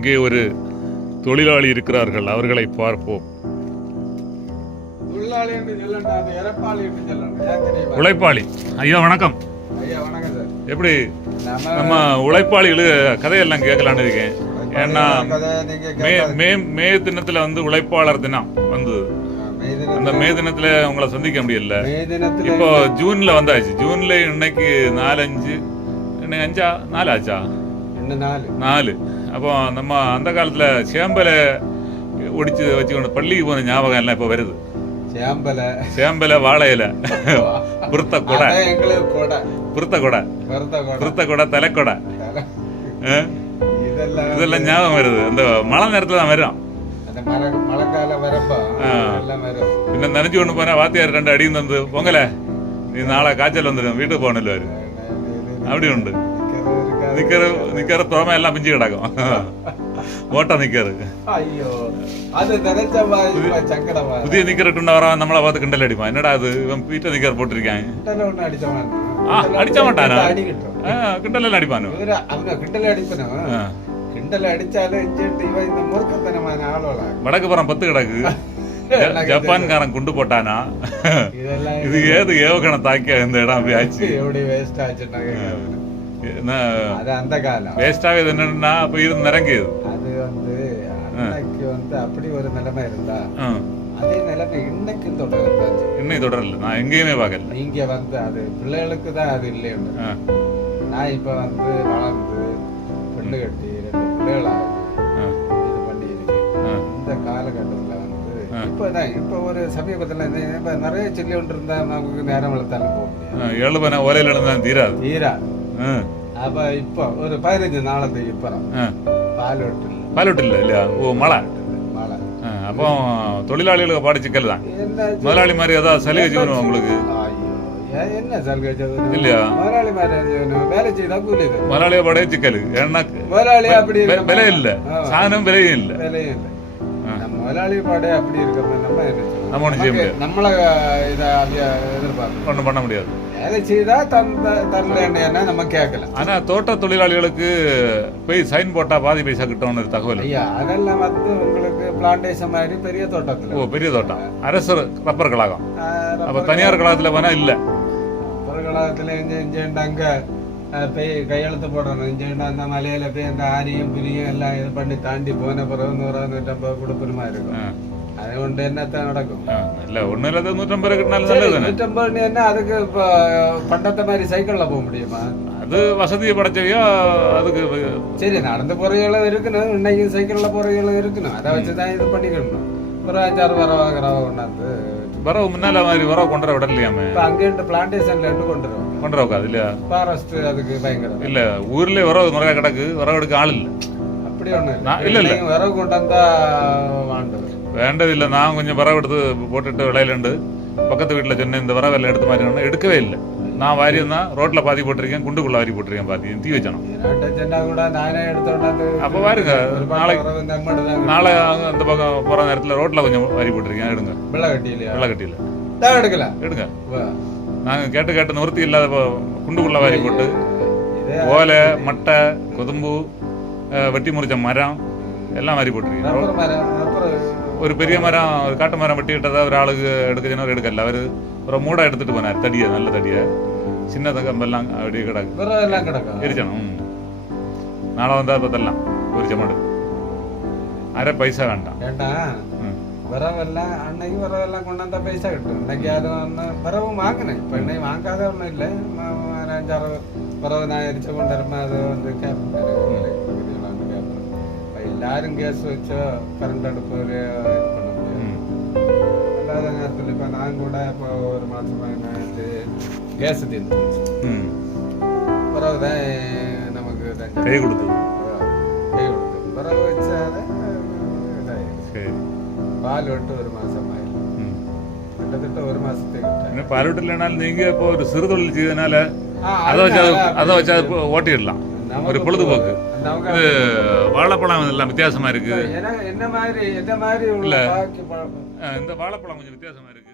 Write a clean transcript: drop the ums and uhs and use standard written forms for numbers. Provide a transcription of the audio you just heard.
இங்கே ஒரு தொழிலாளி இருக்கிறார்கள், அவர்களை பார்ப்போம். உழைப்பாளி ஐயா வணக்கம். எப்படி நம்ம உழைப்பாளிகளு கதையெல்லாம் கேட்கலான்னு இருக்கேன். ஏன்னா மே தினத்துல வந்து உழைப்பாளர் தினம் வந்து அந்த மே தினத்துல உங்களை சந்திக்க முடியல. இப்போ ஜூன்ல வந்தாச்சு. ஜூன்ல இன்னைக்கு 4 ஆச்சா 4. அப்போ நம்ம அந்த காலத்துல சேம்பலை ஒடிச்சு வச்சுக்கொண்டு பள்ளிக்கு போன ஞாபகம் எல்லாம் இப்ப வருது. சேம்பல வாழையில புருத்த கொடை தலைக்கொடை இதெல்லாம் ஞாபகம் வருது. அந்த மழை நேரத்துல தான் வரும். பின்ன நினைச்சு கொண்டு போனா வாத்தியார் 2 அடியும் தந்து பொங்கல நீ நாளை காய்ச்சல் வந்துடும் வீட்டுக்கு போகணும் அப்படி உண்டு. நிக்கிற துறமை எல்லாம் பிஞ்சு கிடக்கும். ஓட்டம் நிக்கிறது புதிய நிக்கிறட்டு வர நம்மளை பார்த்து கிண்டல் அடிப்பான். என்னடா அது இவன் வீட்டை நிக்கிற போட்டிருக்காங்க. அடிச்ச மாட்டானா? கிண்டல் எல்லாம் அடிப்பானு. வடக்குப்புறம் 10 கிடக்கு. ஜப்பான்காரன் குண்டு போட்டானா? இது ஏது ஏவுகணை தாக்கிய இந்த இடம் அப்படி ஆச்சு. வேஸ்டாவே என்னன்னா அப்ப இருந்து நிறங்கியது. அது வந்து அன்னைக்கு வந்து அப்படி ஒரு நிலைமை இருந்தா அதே நிலைமை இன்னைக்கும் தொடர்ந்தாச்சு. இன்னைக்கு தொடரல. நான் எங்கேயுமே பார்க்கல. நீங்க வந்து அது பிள்ளைகளுக்கு தான் அது இல்லைன்னு. நான் இப்ப வந்து வளர்ந்து பெண்ணு கட்டி 2 பிள்ளைகளாக இது பண்ணி இருக்கேன். இந்த காலகட்டத்துல வந்து இப்ப ஒரு சமீபத்துல நிறைய சில்லி ஒன்று இருந்தா நமக்கு நேரம் வளர்த்தாலும் போக முடியும். 7 மணி ஓலையில இருந்தா தீராது. அப்ப இப்ப ஒரு 15 நாளத்துக்கு இப்பறம் பாலூட்டு இல்லையா? ஓ மழை. அப்போ தொழிலாளிகளுக்கு பாடி சிக்கல் தான். முதலாளி மாதிரி ஏதாவது சலுகை செய்யணும் உங்களுக்கு? என்ன சலுகை இல்லையா? முதலாளி மாதிரி வேலை செய்தா கூலி. முதலாளிய பாடைய சிக்கல். ஏன்னா முதலாளி அப்படி விலை இல்ல, சாதனம் விலையும் இல்ல. முதலாளி பாடைய அப்படி இருக்க நம்ம ஒண்ணு செய்ய முடியாது. நம்மள இத எதிர்பார்க்க ஒண்ணும் பண்ண முடியாது. வேலை செய்தா தரல நம்ம கேட்கல. ஆனா தோட்ட தொழிலாளிகளுக்கு போய் சைன் போட்டா பாதி பைசா கிட்டோன்னு தகவல். ஐயா அதெல்லாம் வந்து உங்களுக்கு பிளான்டேஷன் மாதிரி பெரிய தோட்டத்துல. ஓ பெரிய தோட்டம். அரசு ரப்பர் கழகம். அப்ப தனியார் கழகத்துல வேணா இல்ல. ரப்பர் கழகத்துல அங்க கையெழுத்து போடணும். இஞ்சேண்டா அந்த மலையில போய் அந்த ஆரியும் புலியும் எல்லாம் இது பண்ணி தாண்டி போன பிறகு 100-150 கொடுப்பணுமா இருக்கும். அதுകൊണ്ട് என்னத்தான் நடக்கும்? இல்ல ஒண்ணு இல்ல 150 கிட்டனாலும் நல்லது. 150 என்ன அதுக்கு இப்ப பண்டத்த மாதிரி சைக்கிள்ல போக முடியுமா? அது வசதியை படைச்சவையோ அதுக்கு சரி நடந்து போறவங்களும் இருக்கணும். இன்னைக்கு சைக்கிள்ல போறவங்களும் இருக்கணும். அதை வச்சுதான் இது பண்ணிக்கணும். ஒரு 5-6 வரவாங்கிறவ கொண்டாந்து வரவு முன்னால மாதிரி வரவு கொண்டு விடலையாமே. அங்கே பிளான்டேஷன்ல கொண்டு உட்காது இல்லையா? ஃபாரஸ்ட் அதுக்கு பயங்கரம் இல்ல. ஊர்லயே வரவு நிறைய கிடக்கு. வரவு எடுக்க ஆள் இல்ல. அப்படி ஒண்ணு இல்ல. வரவு கொண்டு வந்தா வாண்டது வேண்டதில்லை. நான் கொஞ்சம் வரவு எடுத்து போட்டுட்டு விளையிலண்டு பக்கத்து வீட்டில் சொன்னேன் இந்த வரவு எல்லாம் எடுத்து மாதிரி எடுக்கவே இல்லை. நான் வாரி தான் ரோட்ல பாதி போட்டிருக்கேன், குண்டுக்குள்ள வாரி போட்டிருக்கேன், பாதி தீ வச்சணும். அப்ப பாருங்க நாளை அந்த பக்கம் போற நேரத்துல ரோட்ல கொஞ்சம் வாரி போட்டிருக்கேன். எடுங்க. வெள்ளக்கட்டியில எடுங்க. நாங்க கேட்டு நிவர்த்தி இல்லாத குண்டுக்குள்ள வாரி போட்டு ஓலை மட்டை கொதும்பு வெட்டி முறிச்ச மரம் எல்லாம் வாரி போட்டிருக்கேன். ஒரு பெரிய மரம் ஒரு காட்டு மரம் வெட்டிக்கிட்டதா ஒரு ஆளுக்கு எடுக்கணும் எடுக்கல. அவரு ஒரு மூடா எடுத்துட்டு போனார். தடிய நல்ல தடிய சின்ன கம்பெல்லாம் அப்படியே கிடக்கு எரிச்சணும். நாளை வந்தா பார்த்தலாம் ஒரு ஜமாடு அரை பைசா வேண்டாம். வரவெல்லாம் அன்னைக்கு வரவெல்லாம் கொண்டு வந்தா பைசா கிட்டும். இன்னைக்கு யாரும் வரவும் வாங்கினேன். இப்ப இன்னைக்கு வாங்காத ஒன்றும் இல்லை. 5-6 வரவு நான் எரிச்ச கொண்டு வரமா அது வந்து கேட்பேன். எல்லாரும் கேஸ் வச்சோ கரண்ட் அடுப்பு இது பண்ண முடியும். அல்லாத நேரத்தில் இப்போ நான் கூட இப்போ ஒரு மாசமா என்னாச்சு கேஸ் தீர்ந்து பிறகுதான் நமக்கு கை கொடுத்து பிறகு வச்சாத இதாயிடுச்சு. பால் விட்டு ஒரு மாசம் ஆயிடும். கிட்டத்தட்ட ஒரு மாசத்துக்கு பால் விட்டு இல்லைனாலும் நீங்க இப்போ ஒரு சிறு தொழில் செய்தனால அதை வச்சு ஓட்டிடலாம். ஒரு பொழுதுபோக்கு. வாழைப்பழம் எல்லாம் வித்தியாசமா இருக்கு. என்ன மாதிரி இல்ல இந்த வாழைப்பழம் கொஞ்சம் வித்தியாசமா இருக்கு.